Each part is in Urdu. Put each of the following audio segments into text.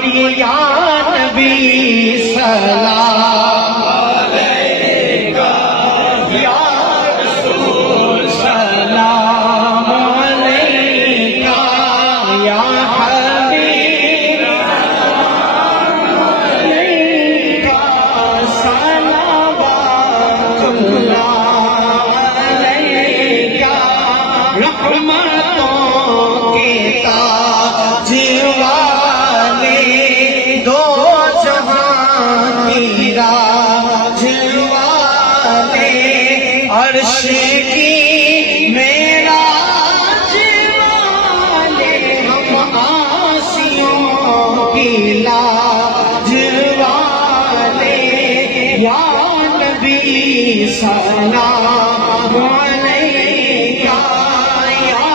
اور یہ یا نبی سلام علیکہ، یا رسول سلام علیکہ، یا حبیب سلام علیکہ، صلوات اللہ علیکہ، رحمتوں کے تاج والے، دو جہاں کی راج والے، عرش کی معراج والے، ہم آسیوں کی لاج والے، یا نبی سلام علیکہ، یا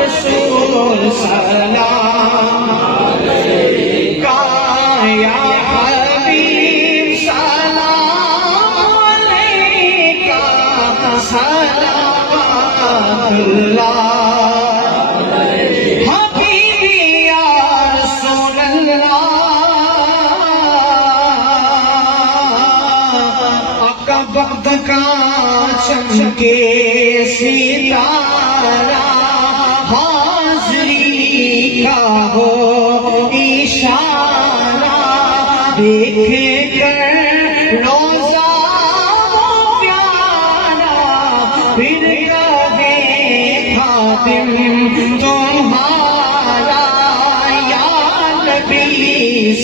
رسول سلام علیکہ، یا حبیب سلام علیکہ، صلوات اللہ حبیبی یا رسول اللہ، آقا وقت کا چمکے ستارہ، حاضری کا ہو اشارہ، دیکھ کر روزہ وہ پیارا، پھر کہے خادم تمہارا، یا نبی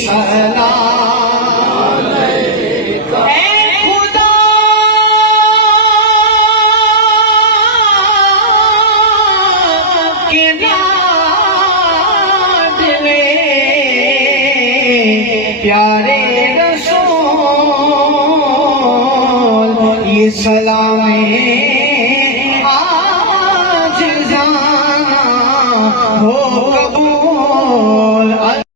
سلام علیکہ، اے خدا کے لاڈلے پیارے رسول، یہ سلام ہے